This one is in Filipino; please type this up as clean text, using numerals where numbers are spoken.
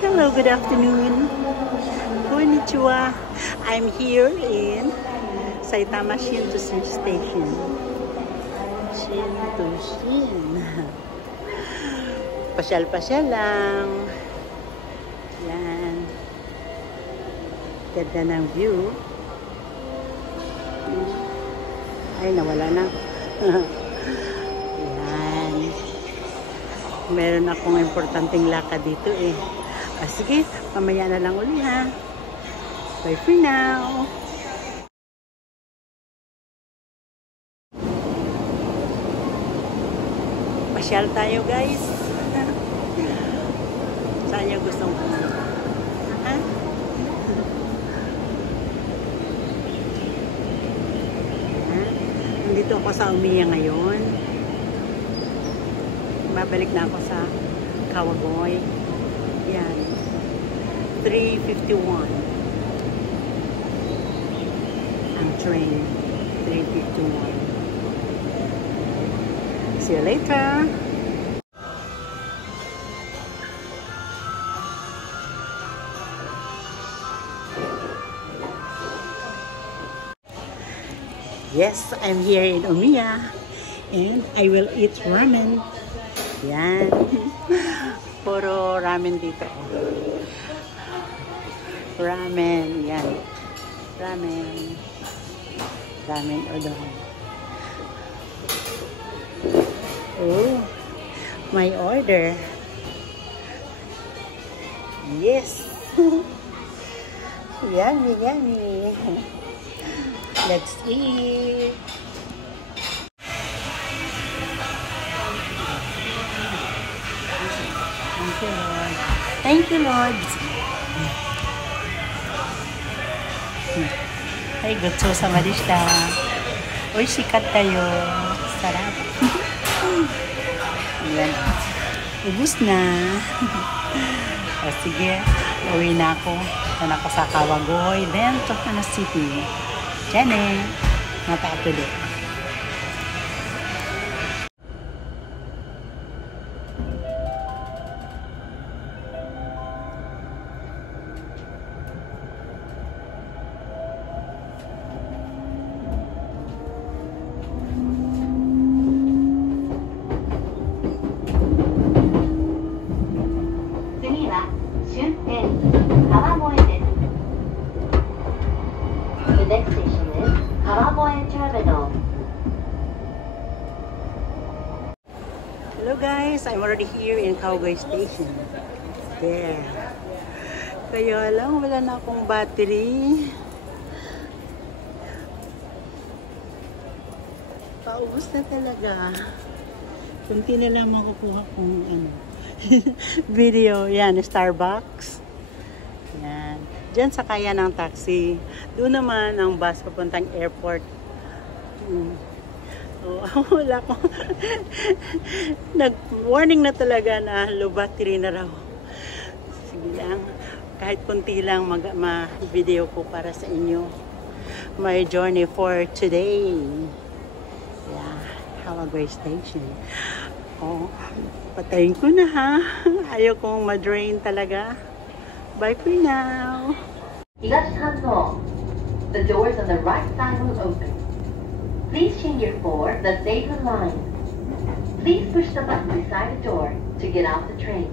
Hello, good afternoon. Konnichiwa. I'm here in Saitama Shinto-shin Station. Shinto-shin. Pasyal-pasyal lang. Yan. Ganda ng view. Ay, nawala na. Yan. Meron akong importanteng lakad dito eh. Sige, mamaya na lang uli ha. Bye for now. Pasyal tayo guys. Saan yung gustong pumunta? Ha? Nandito ako sa Umiya ngayon. Babalik na ako sa Kawagoy. Yan. 3:51 ang train. 3:51. See you later. Yes, I'm here in Umiya and I will eat ramen. Yan. Puro ramen dito. Ramen. Yan. Ramen. Ramen udon. Oh. My order. Yes. Yummy, yummy. Let's eat. Thank you, Lord. Thank you, Lord. Ay, gotsousa deshita. Oishikatta yo. Sarap. Ayan. Ubus na. O, sige. Uwi na ako. Doon ako sa Kawagoy. Then, Tohono City. Diyan eh. Mata-up-to-date. The next station is Kawagoe Terminal. Hello guys, I'm already here in Kawagoe Station. There. Kaya lang, wala na akong battery. Paubos na talaga. Kunti na lang makukuha kong ano. Video. Yan, Starbucks. Yan. Diyan sakayan ng taxi. Doon naman ang bus papuntang airport. Oh, wala ko. Nag-warning na talaga na low battery na raw. Sige lang. Kahit kunti lang ma-video ko para sa inyo. My journey for today. Yeah, Kawagoe Station. Oh, patayin ko na ha. Ayaw kong ma-drain talaga. Bye for now. Higashihanzo. The doors on the right side will open. Please change your for the Seibu line. Please push the button beside the door to get off the train.